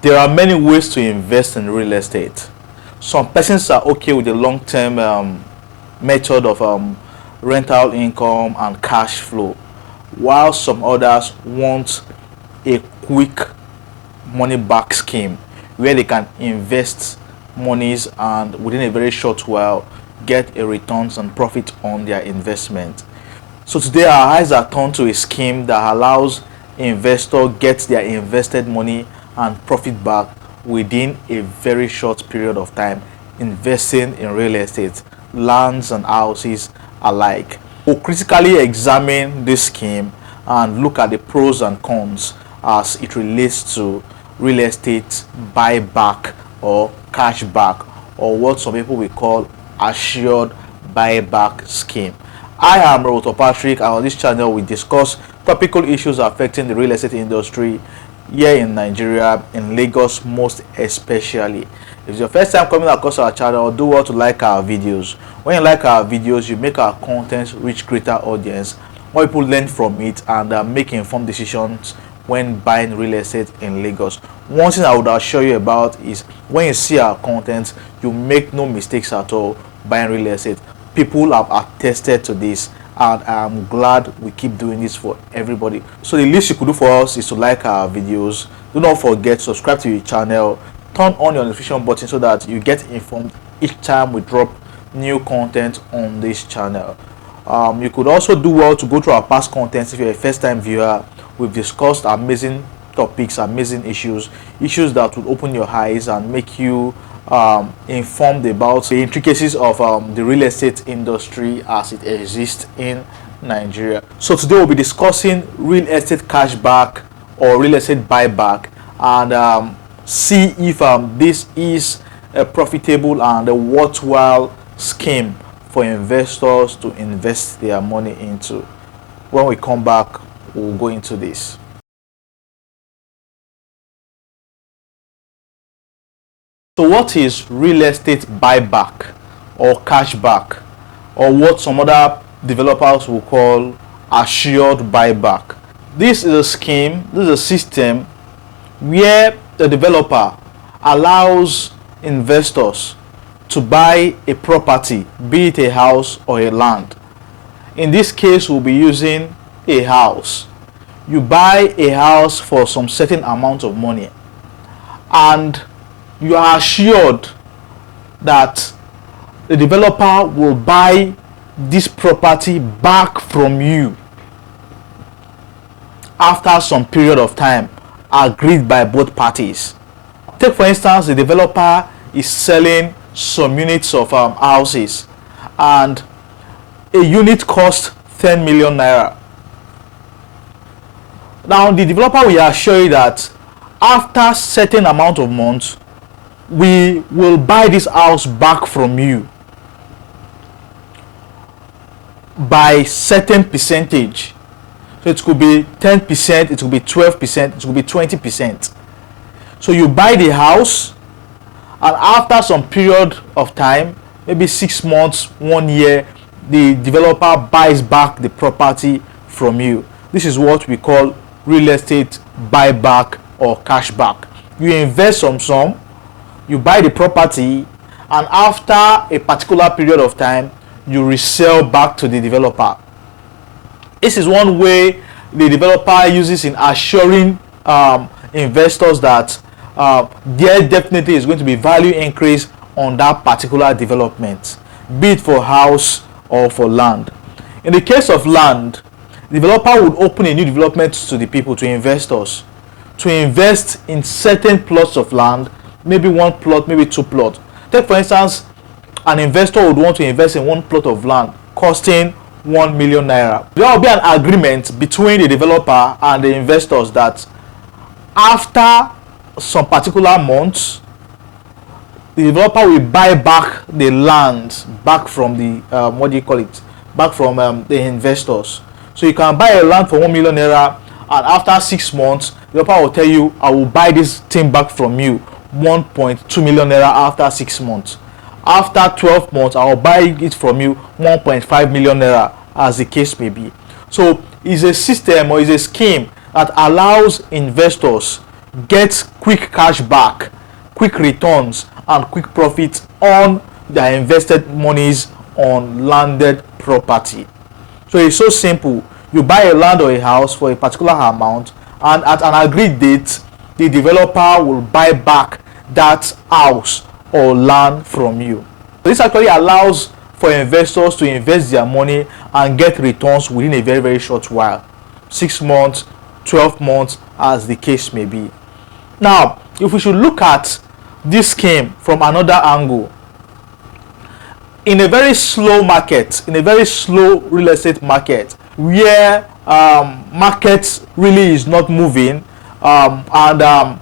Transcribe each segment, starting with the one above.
There are many ways to invest in real estate. Some persons are okay with the long-term method of rental income and cash flow, while some others want a quick money back scheme where they can invest monies and within a very short while get a returns and profit on their investment. So today our eyes are turned to a scheme that allows investor get their invested money and profit back within a very short period of time investing in real estate, lands and houses alike. We'll critically examine this scheme and look at the pros and cons as it relates to real estate buyback or cashback, or what some people will call assured buyback scheme. I am Roberto Patrick, and on this channel we discuss topical issues affecting the real estate industry here in Nigeria, in Lagos most especially. If it's your first time coming across our channel, do well to like our videos. When you like our videos, you make our content reach greater audience, more people learn from it, and make informed decisions when buying real estate in Lagos. One thing I would assure you about is when you see our content, you make no mistakes at all buying real estate. People have attested to this, and I'm glad we keep doing this for everybody. So the least you could do for us is to like our videos. Do not forget to subscribe to the channel, turn on your notification button so that you get informed each time we drop new content on this channel. You could also do well to go through our past content. If you're a first-time viewer, we've discussed amazing topics, amazing issues that would open your eyes and make you informed about the intricacies of the real estate industry as it exists in Nigeria. So today we'll be discussing real estate cashback or real estate buyback, and see if this is a profitable and a worthwhile scheme for investors to invest their money into. When we come back, we'll go into this. So what is real estate buyback or cashback, or what some other developers will call assured buyback? This is a scheme, this is a system where the developer allows investors to buy a property, be it a house or a land. In this case, we'll be using a house. You buy a house for some certain amount of money, and you are assured that the developer will buy this property back from you after some period of time agreed by both parties. Take for instance, the developer is selling some units of houses, and a unit costs 10 million naira. Now the developer will assure you that after certain amount of months, we will buy this house back from you by certain percentage. So it could be 10%, it could be 12%, it could be 20%. So you buy the house, and after some period of time, maybe 6 months, 1 year, the developer buys back the property from you. This is what we call real estate buyback or cashback. You invest some sum, you buy the property, and after a particular period of time, you resell back to the developer. This is one way the developer uses in assuring investors that there definitely is going to be value increase on that particular development, be it for house or for land. In the case of land, the developer would open a new development to the people, to investors, to invest in certain plots of land, maybe one plot, maybe two plots. Take for instance, an investor would want to invest in one plot of land costing 1 million naira. There will be an agreement between the developer and the investors that after some particular months, the developer will buy back the land back from the back from the investors. So you can buy a land for 1 million naira, and after 6 months, the developer will tell you, I will buy this thing back from you 1.2 million naira after 6 months. After 12 months, I will buy it from you 1.5 million naira, as the case may be. So it's a system or it's a scheme that allows investors get quick cash back, quick returns, and quick profits on their invested monies on landed property. So it's so simple. You buy a land or a house for a particular amount, and at an agreed date, the developer will buy back that house or land from you. This actually allows for investors to invest their money and get returns within a very, very short while. 6 months, 12 months, as the case may be. Now, if we should look at this scheme from another angle, in a very slow market, in a very slow real estate market, where market really is not moving, and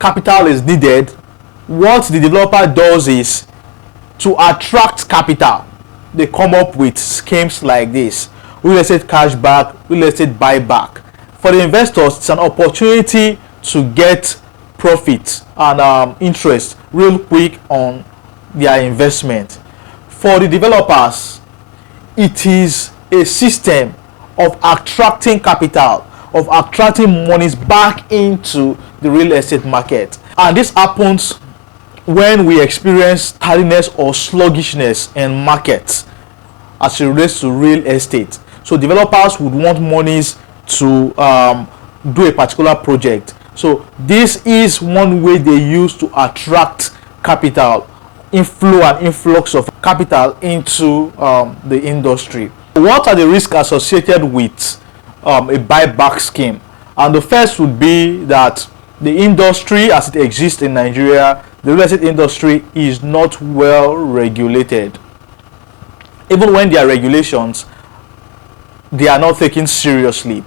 capital is needed, what the developer does is to attract capital. They come up with schemes like this: real estate cashback, real estate buyback. For the investors, it's an opportunity to get profit and interest real quick on their investment. For the developers, it is a system of attracting capital, of attracting monies back into the real estate market. And this happens when we experience tardiness or sluggishness in markets as it relates to real estate. So developers would want monies to do a particular project. So this is one way they use to attract capital, inflow and influx of capital into the industry. What are the risks associated with a buyback scheme? And the first would be that the industry as it exists in Nigeria, the real estate industry, is not well regulated. Even when there are regulations, they are not taken seriously.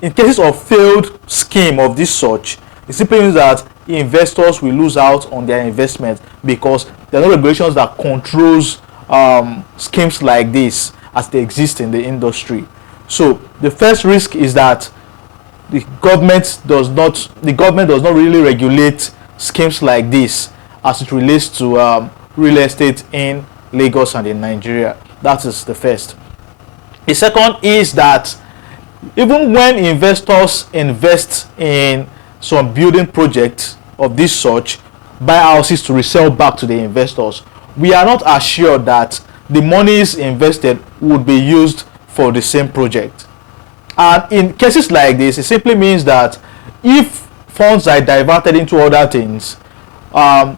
In cases of failed scheme of this sort, it simply means that investors will lose out on their investment because there are no regulations that controls schemes like this as they exist in the industry. So the first risk is that the government does not really regulate schemes like this as it relates to real estate in Lagos and in Nigeria. That is the first. The second is that even when investors invest in some building projects of this sort, buy houses to resell back to the investors, we are not assured that the monies invested would be used for the same project. And in cases like this, it simply means that if funds are diverted into other things, the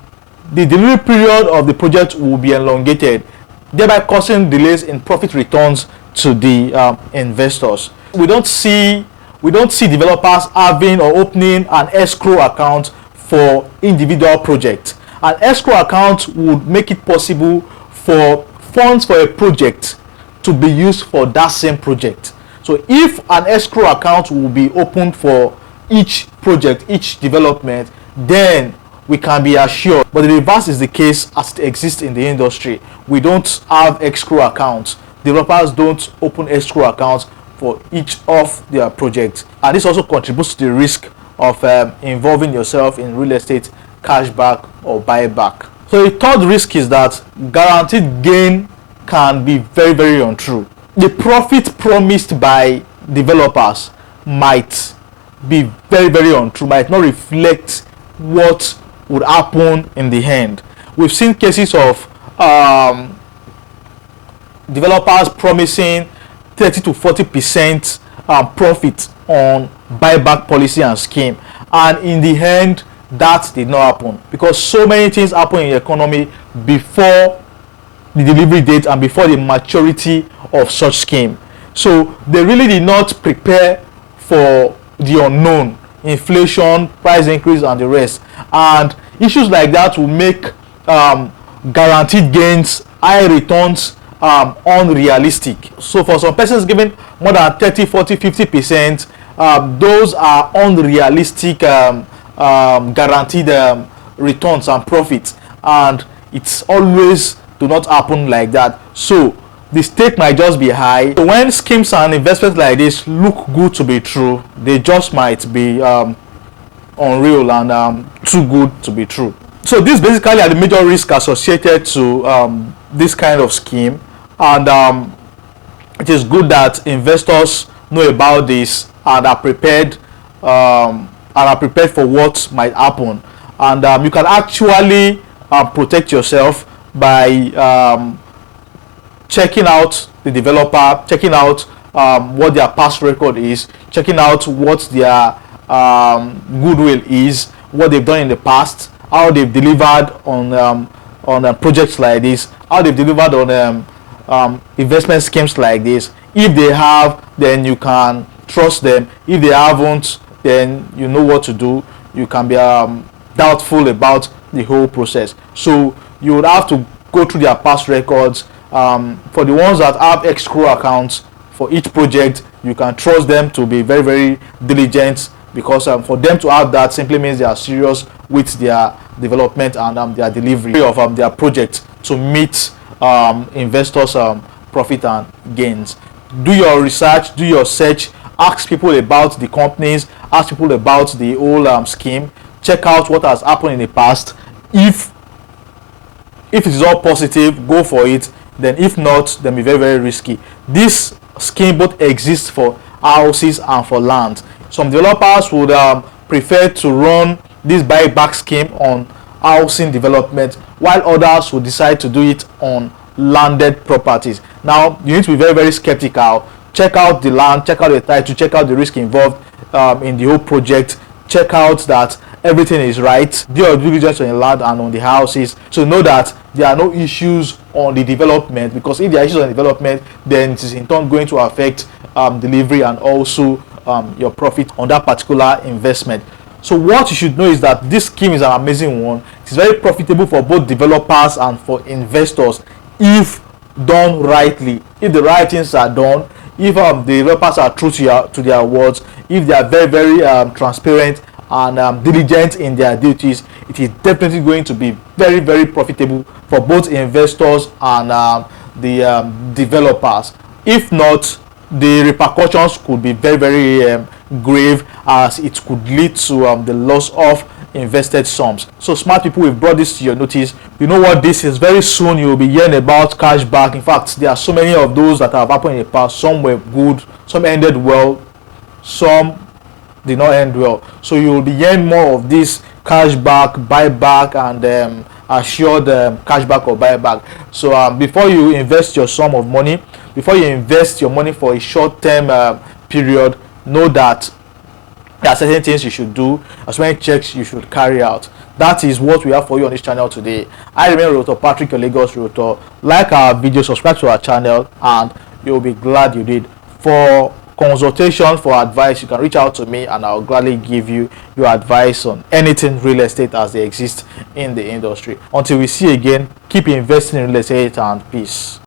delivery period of the project will be elongated, thereby causing delays in profit returns to the investors. We don't see developers having or opening an escrow account for individual projects. An escrow account would make it possible for funds for a project to be used for that same project. So if an escrow account will be opened for each project, each development, then we can be assured. But the reverse is the case as it exists in the industry. We don't have escrow accounts. Developers don't open escrow accounts for each of their projects. And this also contributes to the risk of involving yourself in real estate cashback or buyback. So the third risk is that guaranteed gain can be very, very untrue. The profit promised by developers might be very, very untrue, might not reflect what would happen in the end. We've seen cases of developers promising 30 to 40% profit on buyback policy and scheme, and in the end that did not happen because so many things happen in the economy before the delivery date and before the maturity of such scheme. So they really did not prepare for the unknown, inflation, price increase and the rest, and issues like that will make guaranteed gains, high returns unrealistic. So for some persons giving more than 30, 40, 50%, those are unrealistic guaranteed returns and profits, and it's always do not happen like that. So the stake might just be high. So when schemes and investments like this look good to be true, they just might be unreal and too good to be true. So these basically are the major risks associated to this kind of scheme, and it is good that investors know about this and are prepared and are prepared for what might happen. And you can actually protect yourself by checking out the developer, checking out what their past record is, checking out what their goodwill is, what they've done in the past, how they've delivered on projects like this, how they've delivered on investment schemes like this. If they have, then you can trust them. If they haven't, then you know what to do. You can be doubtful about the whole process. So you would have to go through their past records. For the ones that have escrow accounts for each project, you can trust them to be very, very diligent, because for them to have that simply means they are serious with their development and their delivery of their project to meet investors' profit and gains. Do your research, do your search, ask people about the companies, ask people about the whole scheme, check out what has happened in the past. If it is all positive, go for it. Then if not, then be very, very risky. This scheme both exists for houses and for land. Some developers would prefer to run this buyback scheme on housing development, while others would decide to do it on landed properties. Now you need to be very, very skeptical. Check out the land, check out the title, check out the risk involved in the whole project, check out that everything is right, do your due diligence on the land and on the houses, to know that there are no issues on the development, because if there are issues on development, then it is in turn going to affect delivery and also your profit on that particular investment. So what you should know is that this scheme is an amazing one. It's very profitable for both developers and for investors if done rightly. If the right things are done, if the developers are true to their words, if they are very, very transparent and diligent in their duties, it is definitely going to be very, very profitable for both investors and the developers. If not, the repercussions could be very, very grave, as it could lead to the loss of invested sums. So smart people, we've brought this to your notice. You know what this is. Very soon you will be hearing about cashback. In fact, there are so many of those that have happened in the past. Some were good, some ended well, some did not end well. So you will be hearing more of this cashback, buyback, and assured cashback or buyback. So before you invest your sum of money, before you invest your money for a short-term period, know that there are certain things you should do, as many checks you should carry out. That is what we have for you on this channel today. I remain Realtor Patrick, your Lagos Realtor. Like our video, subscribe to our channel, and you'll be glad you did. For consultation, for advice, you can reach out to me and I'll gladly give you your advice on anything real estate as they exist in the industry. Until we see again, keep investing in real estate, and peace.